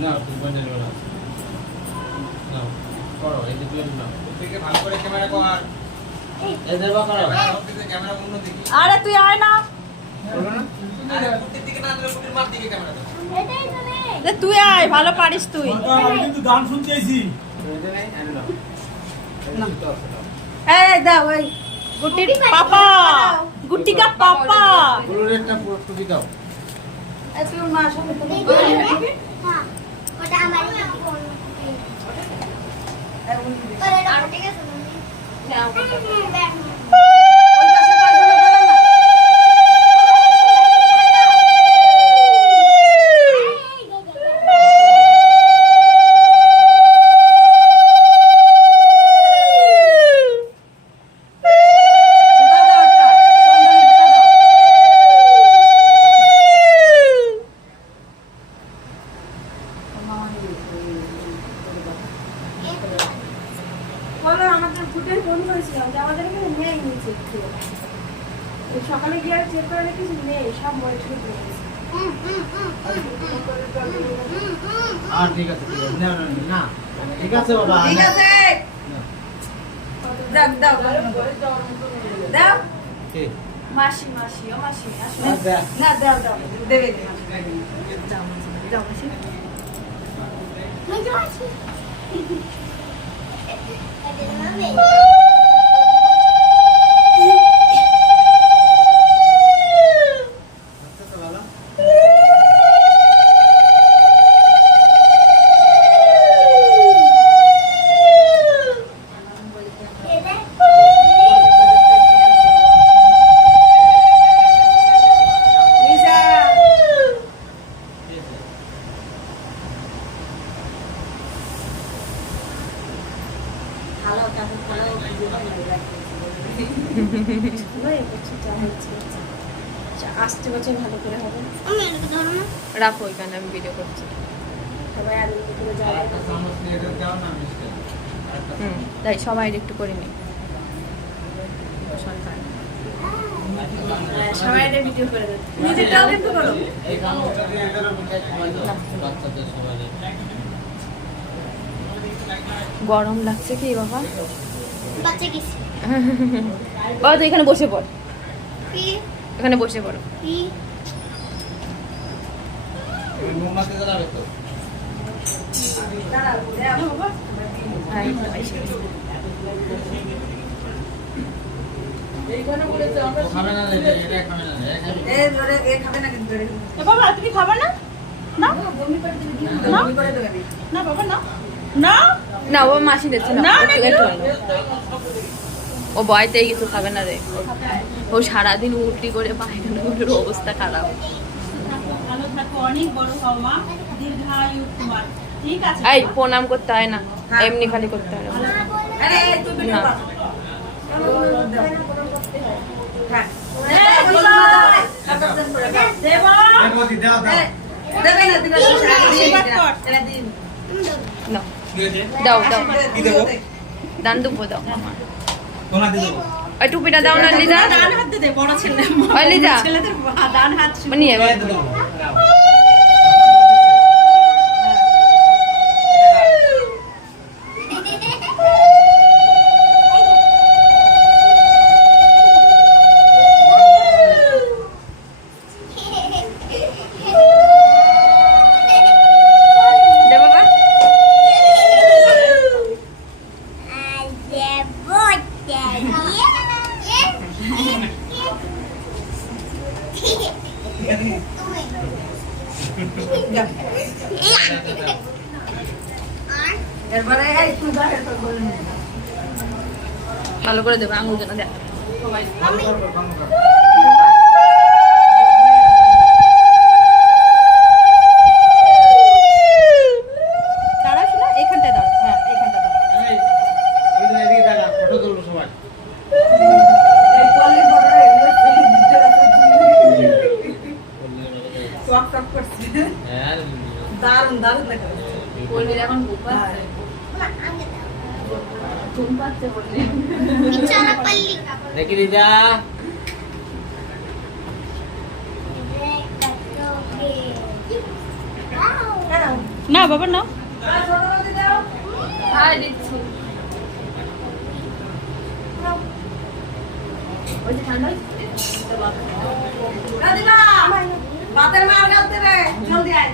না তুমি বন্ধ করো না না করো এই যে তুই না থেকে ভালো করে ক্যামেরা কর এই দেখো করো ক্যামেরা অন্য দিকে আরে তুই আয় না বলো না আরে কুটির দিকে না দিলে কুটির মার দিকে ক্যামেরা দাও এটাই তো নেই। রে তুই আয় ভালো পারিস তুই আমি কিন্তু গান শুনতে আইছি। এটা নেই আনো না এই দাও ওই গুটির পাপা গুটি কা পাপা পুরো রেটটা পুরো টুকি দাও এই তুই মা সঙ্গে তো হ্যাঁ, ওটা আমারই ফোন। ওরে আর ঠিক আছে মম্মি। নাও দেখ। ওই পাশে পাশে বলো আমাকে ফুটের ফোন করেছিলাম যে আমাদের এখানে নেই নিচে সকালে গিয়ে চেক করে দেখেছি নেই সব মরে ঠিক হয়ে গেছে আর ঠিক আছে না না না ঠিক আছে বাবা ঠিক আছে দাও দাও দাও কি মাসি মাসি ও মাসি আসো দাও। না দাও দাও দেবে দে যাও মাসি যাও মাসি মজা আছে। আরে মাম্মি। আচ্ছা তো ভালো এলে লিজা ভালো কাপড় ভালো আসতে বছর ভালো করে হবে আমি এটা ধরো না। রাখো এখানে আমি ভিডিও করছি সবাই আনন্দ করে যাবে একটা চামচ নিয়ে দাও না মিষ্টি একটা হুম তাই সবাই একটু করে নি সবাই এটা ভিডিও করে দেবে নিজেরটাও কিন্তু করো এই চামচটা দিয়ে এদের মিঠাই খাওয়াই দাও বাচ্চাদের সবাই গরম লাগছে কি বাবা বাচ্চা কিছু। বাবা তো এখানে বসে পড় কি এখানে বসে পড়ো কি তুমি মোমবাতি জ্বালাবে তো দাঁড়াও দাও বাবা এই তো, এসে গেছে। ও খাবে না রে এটা খাবে না রে খাবে এই ধরে এ খাবে না কিন্তু বাবা তুমি খাবে না না বমি করে দিবি না বমি করে দেবে না বাবা না না না ও মাসি দিচ্ছে না না, একটু না, একটু ও ভয়তেই কিছু খাবে না রে ও সারাদিন উল্টি করে পায়খানাগুলোর অবস্থা খারাপ ভালো থাকো অনেক বড় হও মা দীর্ঘায়ু তোমার ঠিক আছে এই প্রণাম করতে হয় না হ্যাঁ। এমনি খালি করতে হয় না। আরে তুই ভিডিও না। কর হ্যাঁ দেবা মোমবাতি দাও দাও দেবে না দিবে আশীর্বাদ কর এটা দিন না কি হয়েছে দাও দাও কি দেবো দান দুপো দাও আমার সোনা দিয়ে দেবো ওই টুপিটা দাও না লিজা ডান হাত দে বড় ছেলে ওই লিজা ছেলেদের ডান হাত নিয়ে এই তো দাও দে বাবা এরপরে এই তুই বাইরে তো বলে নে ভালো করে দেবে আঙুল যেন দেখ ভালো করো ভালো করো দাঁড়াস না এখানটায় দাঁড়া হ্যাঁ এখানটায় দাঁড়া এই ওই দিকে এদিকে দাঁড়া ফটো তুলবো সবাই এই পলি বড়রে টক টক করছে হ্যাঁ দারুণ দারুণ দেখা পল্লীর এখন ঘুম পাচ্ছে ঘুম পাচ্ছে পল্লী দেখি দিদা Wow. না বাবা না হ্যাঁ দিচ্ছি ওই যে ঠান্ডা বাতের মার গাল দেবে জলদি আয়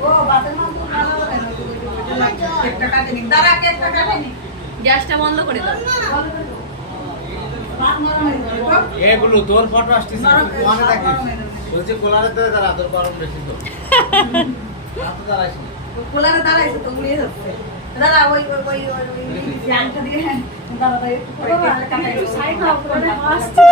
ও বাতের মার কেকটা কাটে নি দাঁড়া কেকটা কাটে নি গ্যাসটা বন্ধ করে দাও বাত নরম হয়ে যাবে এগুলো তোর ফটো আসতেছে নরম মনে থাকিস নরম হয়ে যাবে। বলছি কোলারে তো দাঁড়া তোর গরম বেশি তো এত দাঁড়াইস না কোলারে দাঁড়াইছে তো গুলিয়ে যাচ্ছে দাঁড়া ওই জ্যাংটা দিয়ে দাঁড়া ভাই একটু পরে কেকটা কাটাই একটু সাইড দাও করে আসছে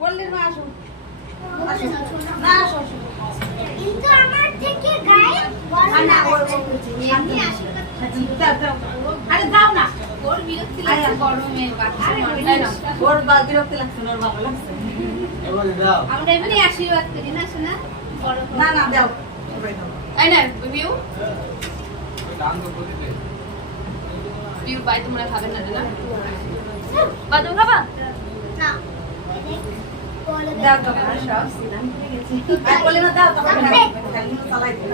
বললির মা আসো না আসো আসো কিন্তু আমার থেকে গায়ে বড় না, না ওর- এমনি আশীর্বাদ দাও দাও আরে দাও না ওর বিরক্তি লাগছে গরমে ওর বিরক্তি লাগছে না ওর ভালো লাগছে এবার দাও আমরা এমনি আশীর্বাদ করি না শোনা বড় না না দাও ওরাই দাও এই না বিউ ডান তো বলিতে বিউ বাই তোমরা খাবে না রে না বা তুমি খাবা না বলে দাও তো সব সিনাম হয়ে গেছে আর বলে না দাও তো চালাই দিও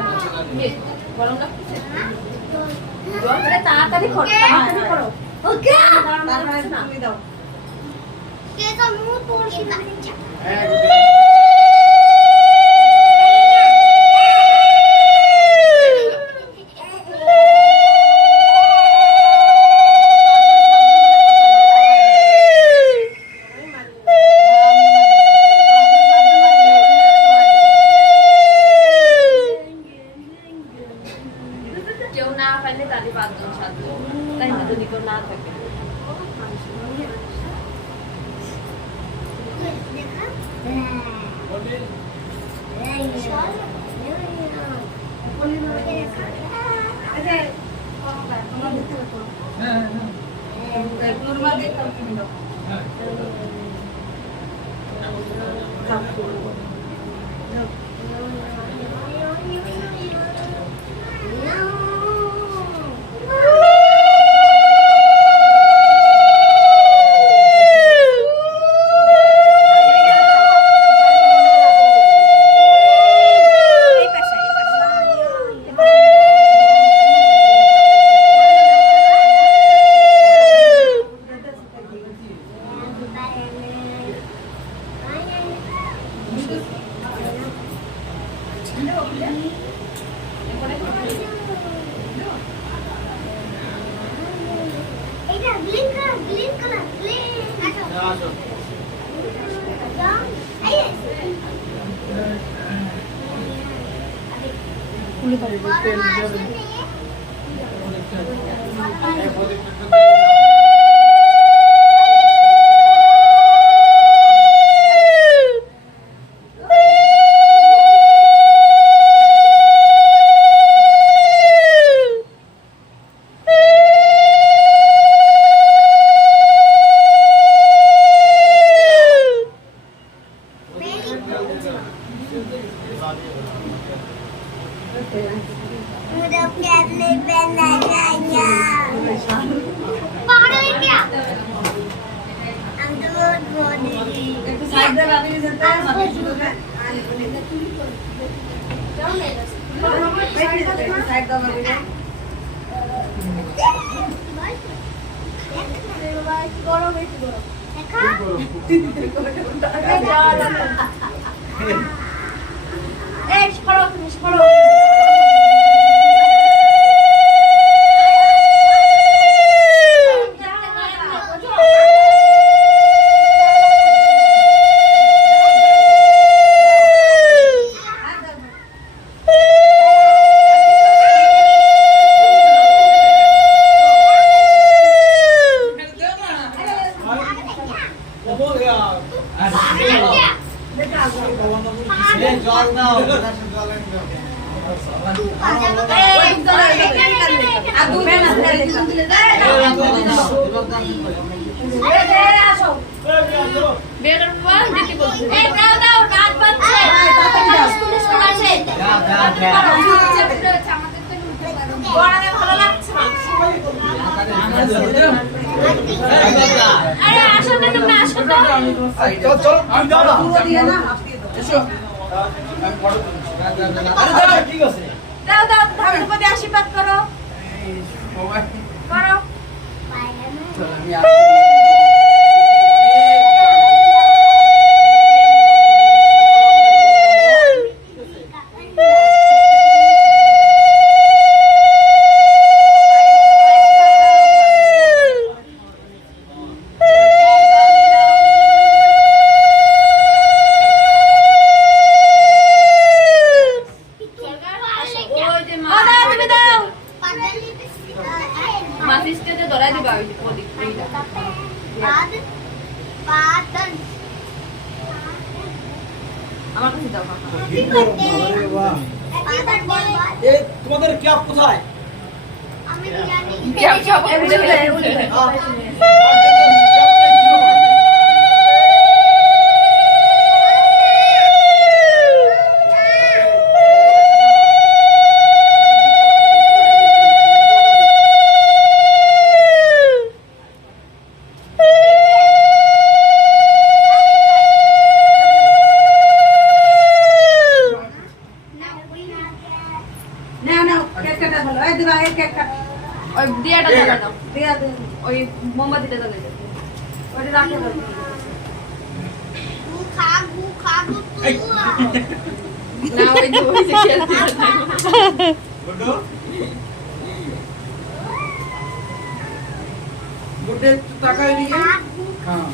গরম লাগছে আরে তাড়াতাড়ি করো তাড়াতাড়ি করো ওকে তারপরে তুমি দাও কে তো মুখ পড়ছে না কেউ না পাইলে তাদের 5 জন 7 জন তাই না যদি কেউ না থাকে দেখা নুরমা দিয়ে দাও তুমি দাও এই পাশে এটা গ্লিন কালার আচ্ছা আসো এই খুলে পারি বড় আসলে এই প্রদীপ मुझे कैबले पहना जाएगा पागल है क्या हम तो बहुत बोलेंगे একটু সাইড দিয়ে রাখি যেতে হবে সাইড দাও ভাবি জল দাও জল আর দুই না বিয়ে করবো বা দিতে বলছে। এই দাও দাও রাত বাজছে স্কুল আছে পড়াতে ভালো লাগছে না আরে আসো না তুমি আসো তো চল আমি যাও না পুরো দিয়ে না হাফ দিয়ে দাও এসো আমি ফটো তুলছি আরে ঠিক আছে দাও দাও ঠাকুর প্রতি আশীর্বাদ করো সবাই করো চল আমি আসি ওই যে মা ও দাও তুমি দাও মাফিসকে যে ধরাই দিবা ওই যে প্রদীপ এইটা। আমার কাছে দাও কাকা। এই তোমাদের ক্যাপ কোথায় আমি জানি ক্যাপ সব উঠে ফেলেছে। নাও নাও কেক কাটা ভালো এই দিবা এই কেক কাট ওই দিয়াটা জ্বালা দাও। দিয়া দে ওই মোমবাতিটা জ্বালাই দাও। ওটা রাখো দাও গু খা গু না ওই যে খেলতে গুড্ডু গুড্ডু একটু তাকাও এদিকে হ্যাঁ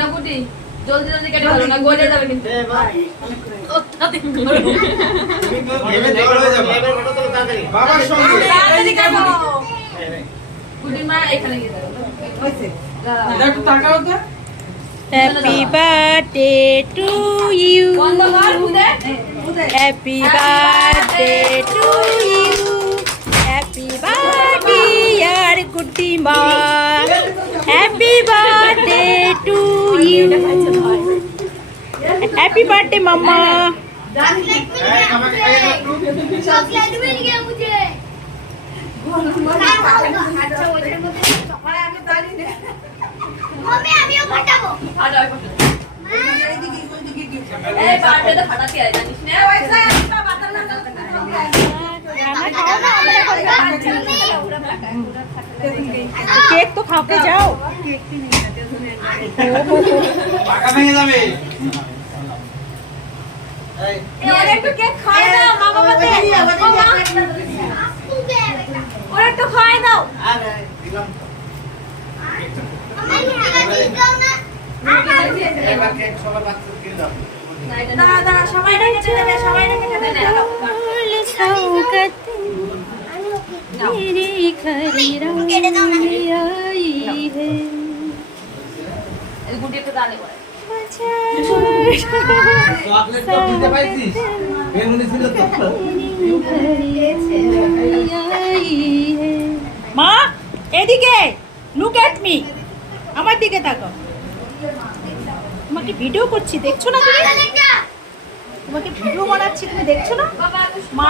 না গুটি জলদি জলদি কেটে ভালো না গলে যাবে কিন্তু অত্যাধিক গরম। গেমে জল হয়ে যাবে বাবার সঙ্গে তাড়াতাড়ি কাটো গুটি মা এখানে গিয়ে দাও। হইছে এটা একটু তাকাও তো Happy birthday to you. বন্ধ কর বুদে। বুঝে Happy birthday to you. Happy birthday, yaar goody ma. Happy birthday to you. Happy birthday, mama. Chocolate मिल गया मुझे अच्छा ওটার মধ্যে মানে আমি জানি না মম্মি আমিও ফাটাবো ফাটা ওই পাশে। এইদিকে ওইদিকে কি এই বার্থডে তো ফাটাতে হয় জানিস না? পয়সা একটা বাতার না केक तो खा के जाओ. পাকা ভেঙে যাবে এই ওরা একটু কেক খায় দাও মা বাবাতে आपको क्या है बेटा ওরা একটু খায় দাও আরে দিলাম मम्मी ये दाओ ना এবার কেক সবার বাচ্চাকে দাও না, এটা না। দাঁড়া দাঁড়া সবাই রেখে দেবে সবাই রেখে দেবে सौगत मेरी खरी रंगी आई है. এই গুটি একটু দাঁড়ে করে। চকলেট তো দিতে পাইছিস বেগুনি ছিল তো মা এদিকে লুক এট মি আমার দিকে তাকাও তোমাকে ভিডিও করছি দেখছো না তুমি बेटा তোমাকে ভিডিও বানাচ্ছি তুমি দেখছো না বাবা মা